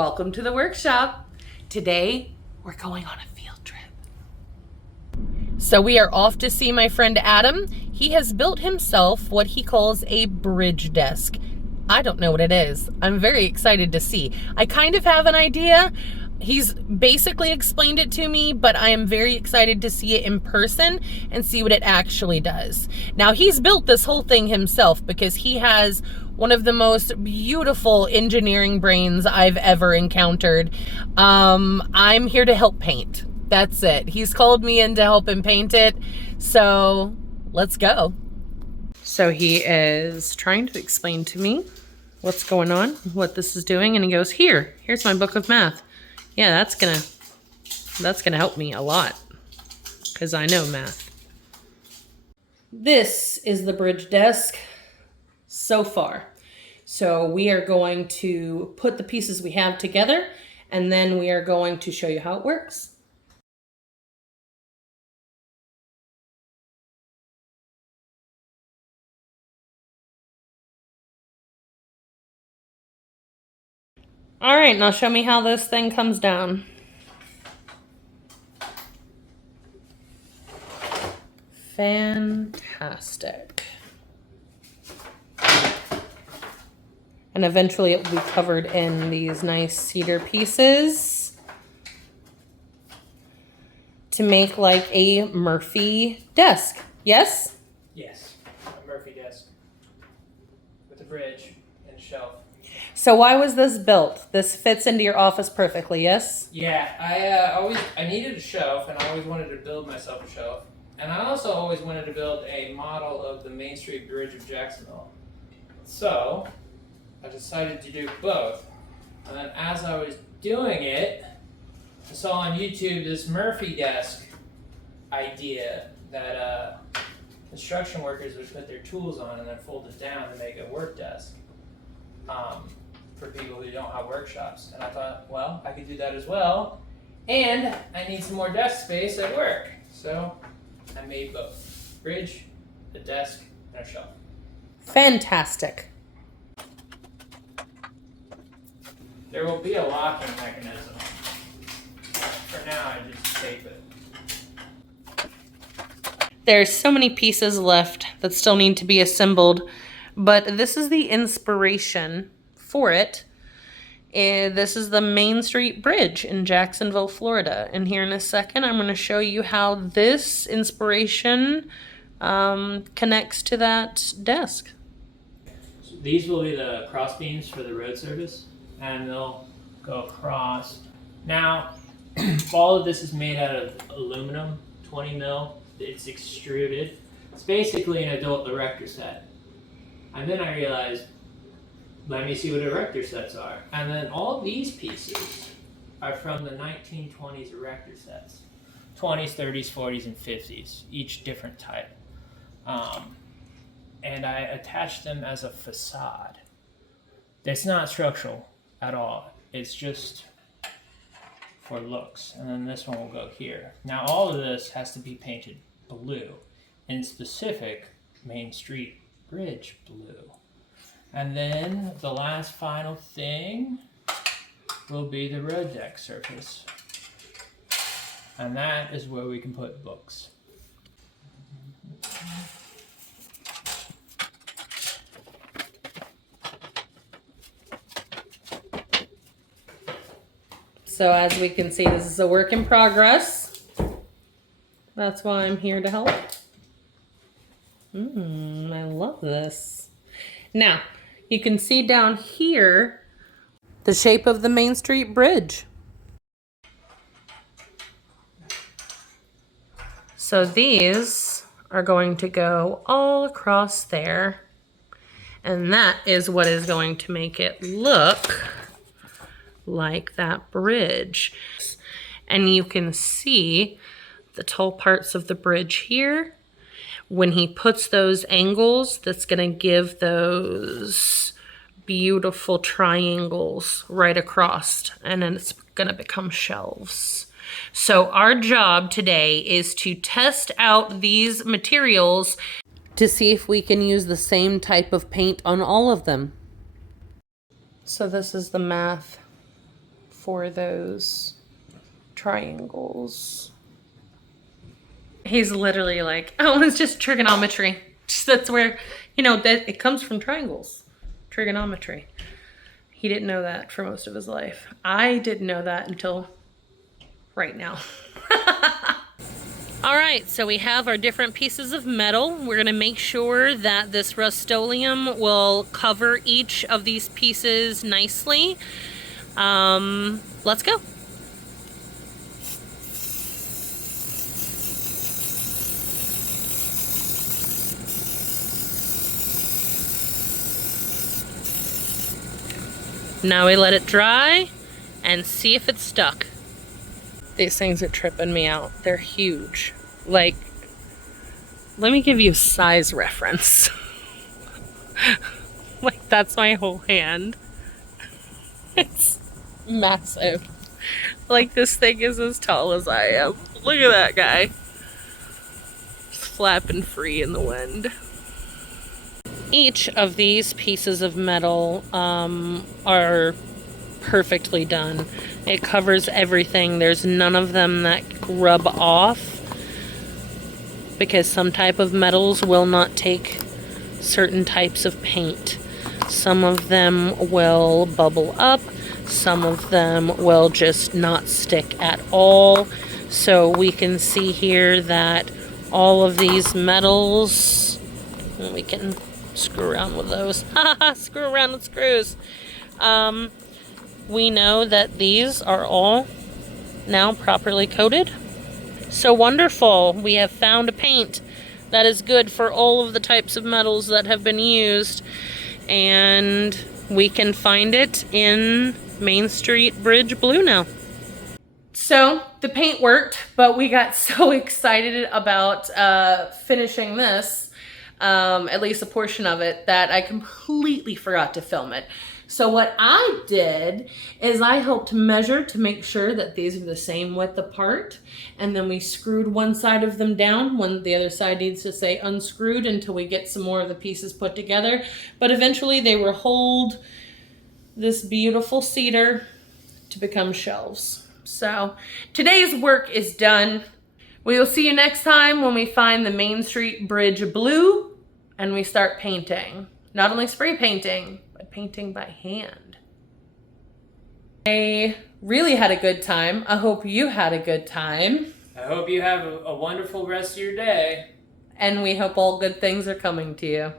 Welcome to the workshop. Today, we're going on a field trip. So we are off to see my friend Adam. He has built himself what he calls a bridge desk. I don't know what it is. I'm very excited to see. I kind of have an idea. He's basically explained it to me, but I am very excited to see it in person and see what it actually does. Now, he's built this whole thing himself because he has one of the most beautiful engineering brains I've ever encountered. I'm here to help paint. That's it. He's called me in to help him paint it. So let's go. So he is trying to explain to me what's going on, what this is doing. And he goes, here's my book of math. Yeah, that's gonna help me a lot because I know math. This is the bridge desk so far. So we are going to put the pieces we have together, and then we are going to show you how it works. All right, now show me how this thing comes down. Fantastic. And eventually it will be covered in these nice cedar pieces to make like a Murphy desk. Yes? Yes, a Murphy desk with a bridge and a shelf. So why was this built? This fits into your office perfectly, yes? Yeah, I needed a shelf, and I always wanted to build myself a shelf. And I also always wanted to build a model of the Main Street Bridge of Jacksonville. So I decided to do both. And then as I was doing it, I saw on YouTube this Murphy desk idea that construction workers would put their tools on and then fold it down to make a work desk for people who don't have workshops. And I thought, well, I could do that as well. And I need some more desk space at work. So I made both. Bridge, a desk, and a shelf. Fantastic. There will be a locking mechanism. For now, I just tape it. There's so many pieces left that still need to be assembled, but this is the inspiration for it. This is the Main Street Bridge in Jacksonville, Florida. And here in a second, I'm going to show you how this inspiration connects to that desk. So these will be the cross beams for the road surface, and they'll go across. Now, all of this is made out of aluminum, 20 mil. It's extruded. It's basically an adult erector set. And then I realized, let me see what erector sets are. And then all these pieces are from the 1920s erector sets. 20s, 30s, 40s, and 50s, each different type. And I attached them as a facade. It's not structural at all. It's just for looks. And then this one will go here. Now all of this has to be painted blue, in specific Main Street Bridge blue. And then the last final thing will be the road deck surface. And that is where we can put books. So as we can see, this is a work in progress. That's why I'm here to help. I love this. Now, you can see down here the shape of the Main Street Bridge. So these are going to go all across there, and that is what is going to make it look like that bridge. And you can see the tall parts of the bridge here. When he puts those angles, that's going to give those beautiful triangles right across, and then it's going to become shelves. So our job today is to test out these materials to see if we can use the same type of paint on all of them. So this is the math for those triangles. He's literally like, oh, it's just trigonometry. That's where, you know, that it comes from triangles. Trigonometry. He didn't know that for most of his life. I didn't know that until right now. All right, so we have our different pieces of metal. We're gonna make sure that this Rust-Oleum will cover each of these pieces nicely. Let's go. Now we let it dry and see if it's stuck. These things are tripping me out. They're huge. Like, let me give you a size reference. Like, that's my whole hand. It's massive. Like, this thing is as tall as I am. Look at that guy. Just flapping free in the wind. Each of these pieces of metal are perfectly done. It covers everything. There's none of them that rub off because some type of metals will not take certain types of paint. Some of them will bubble up. Some of them will just not stick at all. So we can see here that all of these metals, we can screw around with those. Screw around with screws. We know that these are all now properly coated. So wonderful. We have found a paint that is good for all of the types of metals that have been used. And we can find it in Main Street Bridge Blue now. So the paint worked, but we got so excited about finishing this, at least a portion of it, that I completely forgot to film it. So what I did is I helped measure to make sure that these are the same width apart, and then we screwed one side of them down when the other side needs to stay unscrewed until we get some more of the pieces put together. But eventually they will hold this beautiful cedar to become shelves. So today's work is done. We will see you next time when we find the Main Street Bridge Blue and we start painting. Not only spray painting, but painting by hand. I really had a good time. I hope you had a good time. I hope you have a wonderful rest of your day. And we hope all good things are coming to you.